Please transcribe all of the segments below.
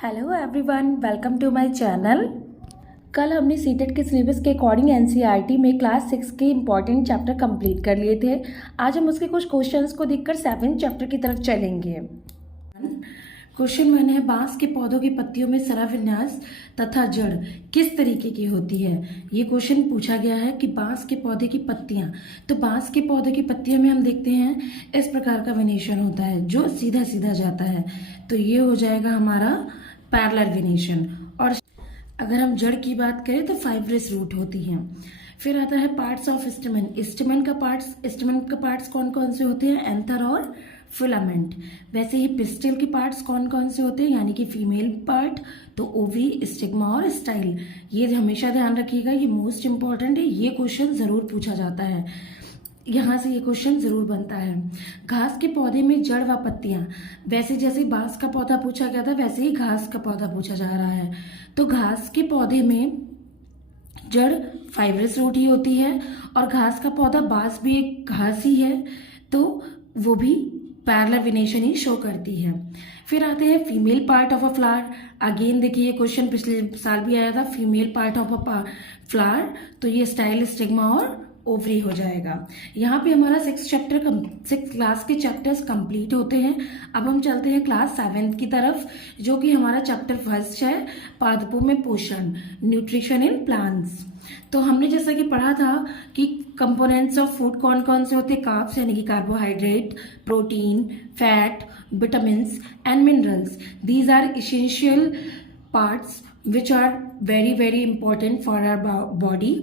Hello everyone, welcome to my channel. कल हमने CTET के सिलेबस के अकॉर्डिंग एनसीईआरटी में क्लास 6 के इम्पॉर्टेंट चैप्टर कंप्लीट कर लिए थे। आज हम उसके कुछ क्वेश्चंस को देखकर 7 चैप्टर की तरफ चलेंगे। क्वेश्चन 1 है, बांस के पौधों की पत्तियों में सराविन्यास तथा जड़ किस तरीके की होती है। ये क्वेश्चन पूछा गया है कि बांस के पौधे की पत्तियां, तो बांस के पौधे की पत्तियों में हम देखते हैं इस प्रकार का वेनेशन होता है जो सीधा सीधा जाता है, तो ये हो जाएगा हमारा पैरेलल वेनेशन। और अगर हम जड़ की बात करें तो फाइब्रस रूट होती हैं। फिर आता है पार्ट्स ऑफ स्टेमन। स्टेमन का पार्ट्स कौन कौन से होते हैं, एंथर और फिलामेंट। वैसे ही पिस्टिल के पार्ट्स कौन कौन से होते हैं, यानी कि फीमेल पार्ट तो ओवी, स्टिग्मा और स्टाइल। ये हमेशा ध्यान रखिएगा, ये मोस्ट इंपॉर्टेंट है, ये क्वेश्चन जरूर पूछा जाता है, यहाँ से ये क्वेश्चन जरूर बनता है। घास के पौधे में जड़ व पत्तियां, वैसे जैसे बांस का पौधा पूछा गया था वैसे ही घास का पौधा पूछा जा रहा है। तो घास के पौधे में जड़ फाइब्रस रूट ही होती है और घास का पौधा, बांस भी एक घास ही है, तो वो भी पैरेलल वेनेशन ही शो करती है। फिर आते हैं female part of a flower. Again देखिए ये क्वेश्चन पिछले साल भी आया था, female part of a flower, तो ये स्टाइल, स्टिग्मा और ओवरी हो जाएगा। यहाँ पे हमारा 6 क्लास के चैप्टर्स कंप्लीट होते हैं। अब हम चलते हैं क्लास 7 की तरफ, जो कि हमारा चैप्टर 1 है, पादपों में पोषण, न्यूट्रिशन इन प्लांट्स। तो हमने जैसा कि पढ़ा था कि कंपोनेंट्स ऑफ फूड कौन कौन से होते हैं, कार्ब्स यानी कि carbohydrate, protein, fat, vitamins and minerals. These are essential parts which are very very important for our body.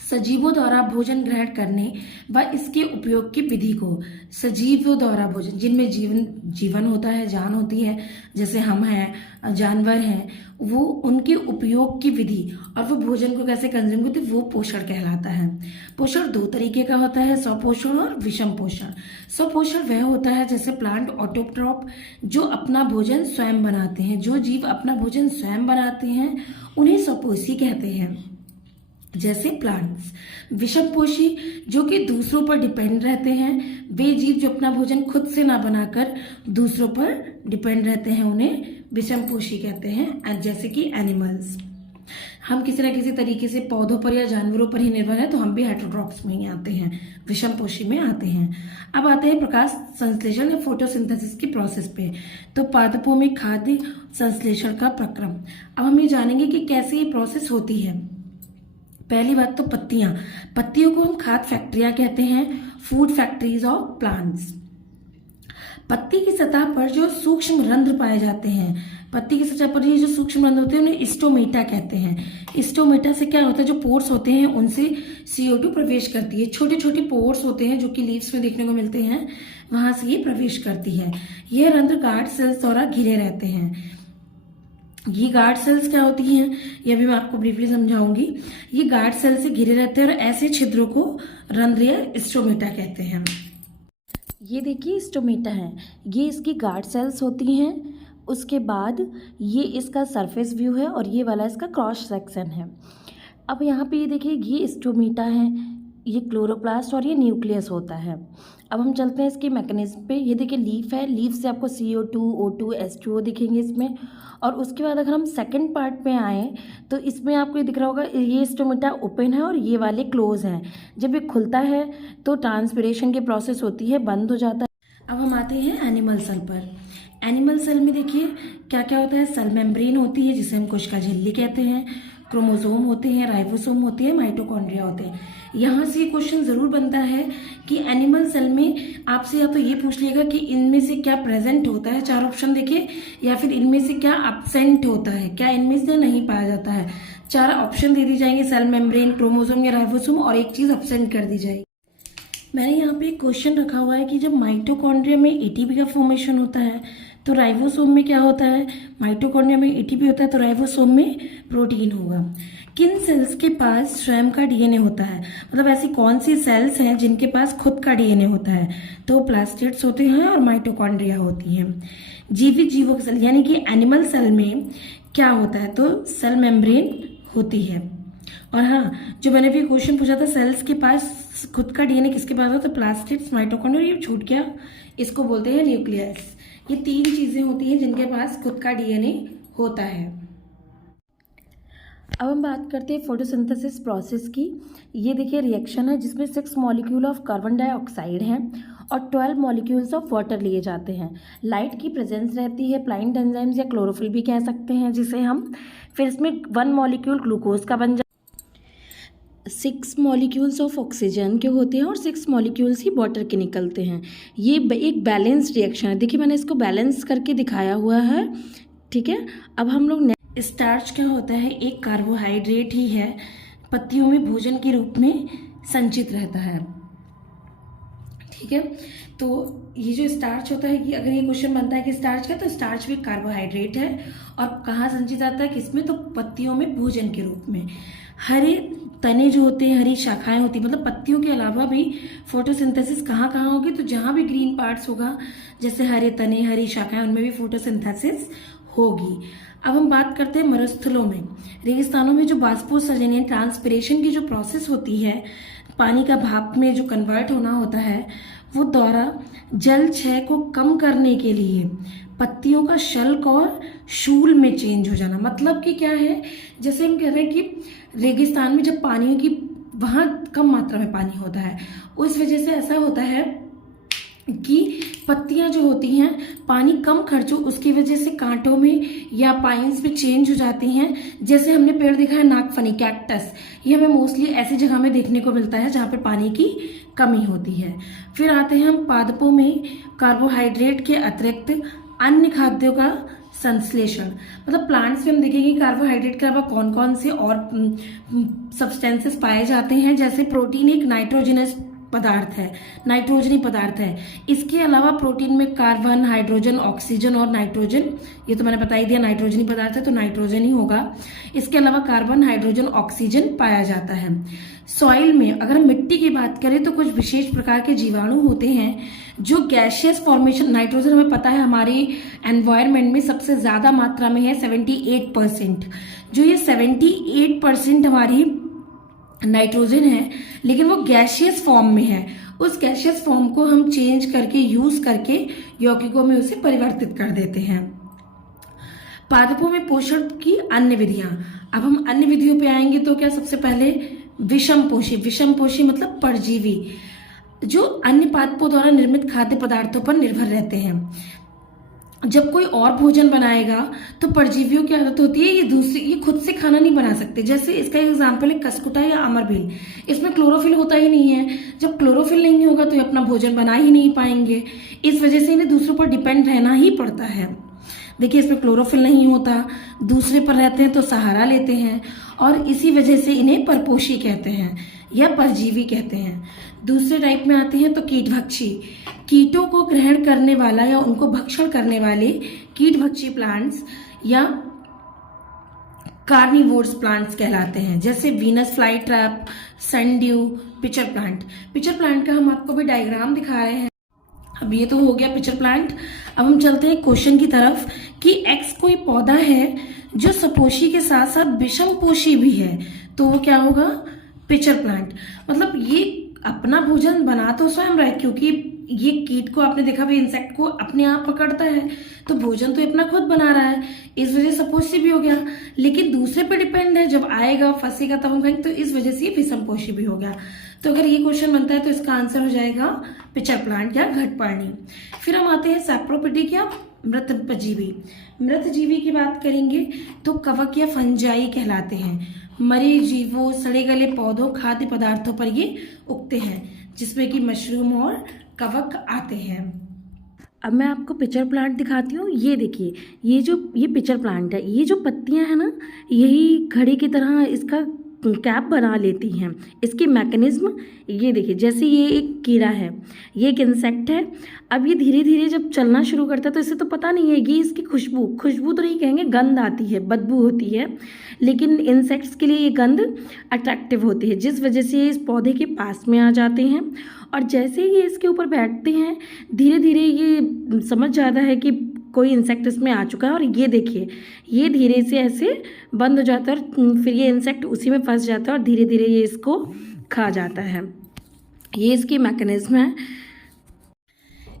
सजीवों द्वारा भोजन ग्रहण करने व इसके उपयोग की विधि को, सजीवों द्वारा भोजन, जिनमें जीवन होता है, जान होती है, जैसे हम हैं, जानवर हैं, वो उनके उपयोग की विधि और वो भोजन को कैसे कंज्यूम करते, वो पोषण कहलाता है। पोषण 2 तरीके का होता है, स्वपोषण और विषम पोषण। स्वपोषण वह होता है जैसे प्लांट ऑटोट्रॉप, जो अपना भोजन स्वयं बनाते हैं, जो जीव अपना भोजन स्वयं बनाते हैं उन्हें स्वपोषी कहते हैं, जैसे प्लांट्स। विषमपोषी जो कि दूसरों पर डिपेंड रहते हैं, वे जीव जो अपना भोजन खुद से ना बनाकर दूसरों पर डिपेंड रहते हैं, उन्हें विषमपोषी कहते हैं, जैसे कि एनिमल्स। हम किसी न किसी तरीके से पौधों पर या जानवरों पर ही निर्भर है, तो हम भी हेटेरोट्रॉप्स में ही आते हैं, विषमपोषी में आते हैं। अब आते हैं प्रकाश संश्लेषण या फोटोसिंथेसिस की प्रोसेस पे। तो पादपों में खाद्य संश्लेषण का प्रक्रम। अब हम ये जानेंगे कि कैसे ये प्रोसेस होती है। पहली बात तो पत्तियों को हम खाद्य फैक्ट्रियां कहते हैं, फूड फैक्ट्रीज ऑफ प्लांट्स। पत्ती की सतह पर जो सूक्ष्म रंध्र पाए जाते हैं, पत्ती की सतह पर ये जो सूक्ष्म रंध्र होते हैं उन्हें स्टोमेटा कहते हैं। स्टोमेटा से क्या होता है, जो पोर्स होते हैं उनसे CO2 प्रवेश करती है। छोटे छोटे पोर्स होते हैं जो कि लीव्स में देखने को मिलते हैं, वहां से ये प्रवेश करती है। यह रंध्र गार्ड सेल्स द्वारा घिरे रहते हैं। ये गार्ड सेल्स क्या होती हैं, ये भी मैं आपको ब्रीफली समझाऊंगी। ये गार्ड सेल से घिरे रहते हैं और ऐसे छिद्रों को रंध्र या स्टोमेटा कहते हैं। ये देखिए स्टोमेटा है, ये इसकी गार्ड सेल्स होती हैं। उसके बाद ये इसका सरफेस व्यू है और ये वाला इसका क्रॉस सेक्शन है। अब यहाँ पे ये देखिए ये स्टोमेटा है, ये क्लोरोप्लास्ट और ये न्यूक्लियस होता है। अब हम चलते हैं इसके मैकेनिज्म पे। ये देखिए लीफ है, लीफ से आपको CO2, O2, H2O दिखेंगे इसमें। और उसके बाद अगर हम सेकंड पार्ट पे आए तो इसमें आपको ये दिख रहा होगा, ये स्टोमेटा ओपन है और ये वाले क्लोज हैं। जब ये खुलता है तो ट्रांसपिरेशन की प्रोसेस होती है, बंद हो जाता है। अब हम आते हैं एनिमल सेल पर। एनिमल सेल में देखिए क्या क्या होता है, सेल मेम्ब्रेन होती है जिसे हम कोशिका झिल्ली कहते हैं, क्रोमोसोम होते हैं, राइबोसोम होती है, माइटोकॉन्ड्रिया होते हैं। यहाँ से क्वेश्चन जरूर बनता है कि एनिमल सेल में आपसे या तो ये पूछ लेगा कि इनमें से क्या प्रेजेंट होता है, 4 ऑप्शन देखिए, या फिर इनमें से क्या एब्सेंट होता है, क्या इनमें से नहीं पाया जाता है। 4 ऑप्शन दे दी जाएंगे, सेल मेम्ब्रेन, क्रोमोसोम या राइबोसोम, और एक चीज एब्सेंट कर दी जाएगी। मैंने यहाँ पे एक क्वेश्चन रखा हुआ है कि जब माइटोकॉन्ड्रिया में ATP का फॉर्मेशन होता है तो राइबोसोम में क्या होता है, माइटोकॉन्ड्रिया में ATP होता है तो राइबोसोम में प्रोटीन होगा। किन सेल्स के पास स्वयं का DNA होता है, मतलब ऐसी कौन सी सेल्स हैं जिनके पास खुद का DNA होता है, तो प्लास्टिड्स होते हैं और माइटोकॉन्ड्रिया होती हैं। जीवित जीवों के सेल यानी कि एनिमल सेल में क्या होता है, तो सेल मेम्ब्रेन होती है। और हाँ, जो मैंने भी क्वेश्चन पूछा था, सेल्स के पास खुद का DNA किसके पास होता है, तो प्लास्टिड्स, माइटोकॉन्ड्रिया, ये छूट गया, इसको बोलते हैं न्यूक्लियस। ये 3 चीज़ें होती हैं जिनके पास खुद का डीएनए होता है। अब हम बात करते हैं फोटोसिंथेसिस प्रोसेस की। ये देखिए रिएक्शन है जिसमें 6 मॉलिक्यूल ऑफ कार्बन डाइऑक्साइड हैं और 12 मॉलिक्यूल्स ऑफ वाटर लिए जाते हैं। लाइट की प्रेजेंस रहती है, प्लांट एंजाइम्स या क्लोरोफिल भी कह सकते हैं जिसे हम। फिर इसमें 1 मॉलिक्यूल ग्लूकोज का बन 6 मॉलिक्यूल्स ऑफ ऑक्सीजन के होते हैं और 6 मॉलिक्यूल्स ही वाटर के निकलते हैं। ये एक बैलेंस रिएक्शन है। देखिए मैंने इसको बैलेंस करके दिखाया हुआ है, ठीक है। अब हम लोग स्टार्च क्या होता है, एक कार्बोहाइड्रेट ही है, पत्तियों में भोजन के रूप में संचित रहता है, ठीक है। तो ये जो स्टार्च होता है कि अगर ये क्वेश्चन बनता है कि स्टार्च क्या, तो स्टार्च भी कार्बोहाइड्रेट है और कहाँ संचित आता है, किसमें, तो पत्तियों में भोजन के रूप में। हरे तने जो होते हैं, हरी शाखाएं होती हैं, मतलब पत्तियों के अलावा भी फोटोसिंथेसिस कहाँ कहाँ होगी, तो जहाँ भी ग्रीन पार्ट्स होगा जैसे हरे तने, हरी शाखाएं, उनमें भी फोटोसिंथेसिस होगी। अब हम बात करते हैं मरुस्थलों में, रेगिस्तानों में जो बाष्पोत्सर्जन यानी ट्रांसपिरेशन की जो प्रोसेस होती है, पानी का भाप में जो कन्वर्ट होना होता है, वो द्वारा जल क्षय को कम करने के लिए पत्तियों का शल्क और शूल में चेंज हो जाना। मतलब कि क्या है, जैसे हम कह रहे हैं कि रेगिस्तान में जब पानी की वहाँ कम मात्रा में पानी होता है, उस वजह से ऐसा होता है कि पत्तियां जो होती हैं पानी कम खर्च हो उसकी वजह से कांटों में या पाइन्स में चेंज हो जाती हैं। जैसे हमने पेड़ देखा है नागफनी, कैक्टस, ये हमें मोस्टली ऐसी जगह में देखने को मिलता है जहाँ पर पानी की कमी होती है। फिर आते हैं हम पादपों में कार्बोहाइड्रेट के अतिरिक्त अन्य खाद्यों का संश्लेषण। मतलब प्लांट्स में हम देखेंगे कार्बोहाइड्रेट के अलावा कौन कौन से और सब्सटेंसेस पाए जाते हैं। जैसे प्रोटीन एक नाइट्रोजनस पदार्थ है, नाइट्रोजनी पदार्थ है। इसके अलावा प्रोटीन में कार्बन, हाइड्रोजन, ऑक्सीजन और नाइट्रोजन, ये तो मैंने बता ही दिया नाइट्रोजनी पदार्थ है तो नाइट्रोजन ही होगा। इसके अलावा कार्बन, हाइड्रोजन, ऑक्सीजन पाया जाता है। सॉइल में अगर हम मिट्टी की बात करें तो कुछ विशेष प्रकार के जीवाणु होते हैं जो गैसियस फॉर्मेशन, नाइट्रोजन हमें पता है हमारे एनवायरनमेंट में सबसे ज्यादा मात्रा में है 78%। जो ये 78% हमारी नाइट्रोजन है, लेकिन वो गैसियस फॉर्म में है। उस गैसियस फॉर्म को हम चेंज करके, यूज करके यौगिकों में उसे परिवर्तित कर देते हैं। पादपों में पोषण की अन्य विधियां। अब हम अन्य विधियों पे आएंगे तो क्या, सबसे पहले विषमपोषी। विषमपोषी मतलब परजीवी जो अन्य पादपों द्वारा निर्मित खाद्य पदार्थों पर निर्भर रहते हैं। जब कोई और भोजन बनाएगा तो परजीवियों की आदत होती है ये खुद से खाना नहीं बना सकते। जैसे इसका एग्जांपल है कसकुटा या अमरबील, इसमें क्लोरोफिल होता ही नहीं है। जब क्लोरोफिल नहीं होगा तो ये अपना भोजन बना ही नहीं पाएंगे। इस वजह से इन्हें दूसरों पर डिपेंड रहना ही पड़ता है। देखिए इसमें क्लोरोफिल नहीं होता, दूसरे पर रहते हैं तो सहारा लेते हैं और इसी वजह से इन्हें परपोषी कहते हैं या परजीवी कहते हैं। दूसरे टाइप में आते हैं तो कीटभक्षी। कीटों को ग्रहण करने वाला या उनको भक्षण करने वाले कीटभक्षी प्लांट्स या कार्निवोर्स प्लांट्स कहलाते हैं। जैसे Venus fly trap, sundew, pitcher plant. Pitcher plant का हम आपको भी डायग्राम दिखा रहे हैं। अब ये तो हो गया पिचर प्लांट। अब हम चलते हैं क्वेश्चन की तरफ कि एक्स कोई पौधा है जो सपोषी के साथ साथ विषमपोषी भी है, तो वो क्या होगा, पिचर प्लांट। मतलब ये अपना भोजन बना तो स्वयं रहा है, क्योंकि ये कीट को आपने देखा भी, इंसेक्ट को अपने आप पकड़ता है, तो भोजन तो अपना खुद बना रहा है, इस वजह से सपोषी भी हो गया। लेकिन दूसरे पे डिपेंड है, जब आएगा फंसेगा तब हम खाएंगे, तो इस वजह से ये विषमपोषी भी हो गया। तो अगर ये क्वेश्चन बनता है तो इसका आंसर हो जाएगा पिचर प्लांट या घटपर्णी। फिर हम आते हैं सैप्रोपोडिक या मृतजीवी। मृतजीवी की बात करेंगे तो कवक या फंजाई कहलाते हैं। मरे जीवों, सड़े गले पौधों, खाद्य पदार्थों पर ये उगते हैं, जिसमें कि मशरूम और कवक आते हैं। अब मैं आपको पिचर प्लांट दिखाती हूँ। ये देखिए, ये पिचर प्लांट है। ये जो पत्तियां हैं ना, यही घड़ी की तरह इसका कैप बना लेती हैं। इसकी मैकेनिज्म ये देखिए, जैसे ये एक कीड़ा है, ये एक इंसेक्ट है। अब ये धीरे धीरे जब चलना शुरू करता है तो इसे तो पता नहीं है, ये इसकी खुशबू तो नहीं कहेंगे, गंध आती है, बदबू होती है, लेकिन इंसेक्ट्स के लिए ये गंध अट्रैक्टिव होती है, जिस वजह से ये इस पौधे के पास में आ जाते हैं। और जैसे ही ये इसके ऊपर बैठते हैं, धीरे धीरे ये समझ जाता है कि कोई इंसेक्ट इसमें आ चुका है, और ये देखिए ये धीरे से ऐसे बंद हो जाता है और फिर ये इंसेक्ट उसी में फंस जाता है और धीरे धीरे ये इसको खा जाता है। ये इसकी मैकेनिज्म है।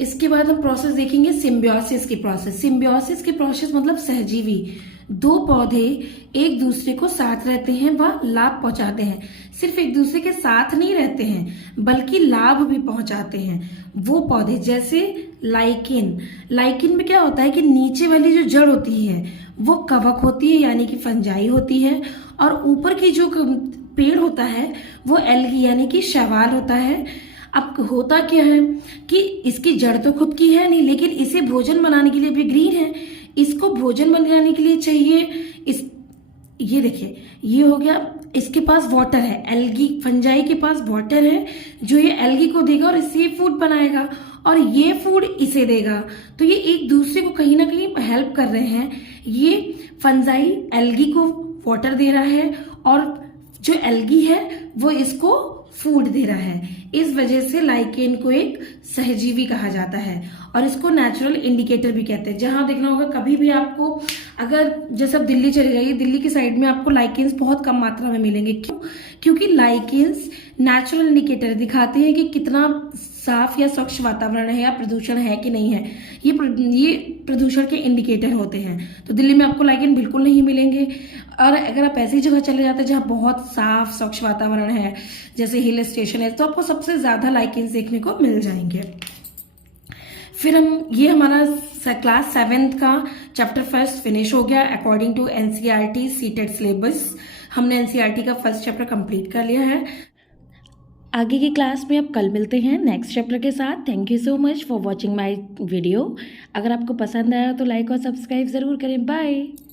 इसके बाद हम प्रोसेस देखेंगे सिम्बियोसिस की प्रोसेस। सिम्बियोसिस की प्रोसेस मतलब सहजीवी, दो पौधे एक दूसरे को साथ रहते हैं व लाभ पहुंचाते हैं। सिर्फ एक दूसरे के साथ नहीं रहते हैं बल्कि लाभ भी पहुंचाते हैं वो पौधे, जैसे लाइकिन। लाइकिन में क्या होता है कि नीचे वाली जो जड़ होती है वो कवक होती है यानी कि फंजाई होती है, और ऊपर की जो पेड़ होता है वो एल्गी यानी कि शैवाल होता है। अब होता क्या है कि इसकी जड़ तो खुद की है नहीं, लेकिन इसे भोजन बनाने के लिए भी ग्रीन है, इसको भोजन बनाने के लिए चाहिए इस, ये देखिए ये हो गया, इसके पास वाटर है, एल्गी फंजाई के पास वाटर है जो ये एल्गी को देगा और इससे ये फूड बनाएगा और ये फूड इसे देगा। तो ये एक दूसरे को कहीं ना कहीं हेल्प कर रहे हैं। ये फंजाई एल्गी को वाटर दे रहा है और जो एल्गी है वो इसको फूड दे रहा है। इस वजह से लाइकेन को एक सहजीवी कहा जाता है और इसको नेचुरल इंडिकेटर भी कहते हैं। जहां देखना होगा कभी भी आपको, अगर जैसे आप दिल्ली चले जाइए, दिल्ली की साइड में आपको लाइकेन्स बहुत कम मात्रा में मिलेंगे। क्यों? क्योंकि लाइकेन्स नेचुरल इंडिकेटर दिखाते हैं कि कितना साफ या स्वच्छ वातावरण है या प्रदूषण है कि नहीं है। ये प्रदूषण के इंडिकेटर होते हैं। तो दिल्ली में आपको लाइकेन बिल्कुल नहीं मिलेंगे। और अगर आप ऐसी जगह चले जाते हैं जहाँ बहुत साफ स्वच्छ वातावरण है, जैसे हिल स्टेशन है, तो आपको सबसे ज्यादा लाइकेन्स देखने को मिल जाएंगे। फिर हम ये हमारा क्लास 7th का चैप्टर फर्स्ट फिनिश हो गया according to NCERT CTET syllabus. हमने एनसीईआरटी का फर्स्ट चैप्टर कंप्लीट कर लिया है। आगे की क्लास में अब कल मिलते हैं नेक्स्ट चैप्टर के साथ। Thank you so much for watching my video. अगर आपको पसंद आया तो लाइक और सब्सक्राइब ज़रूर करें। बाय।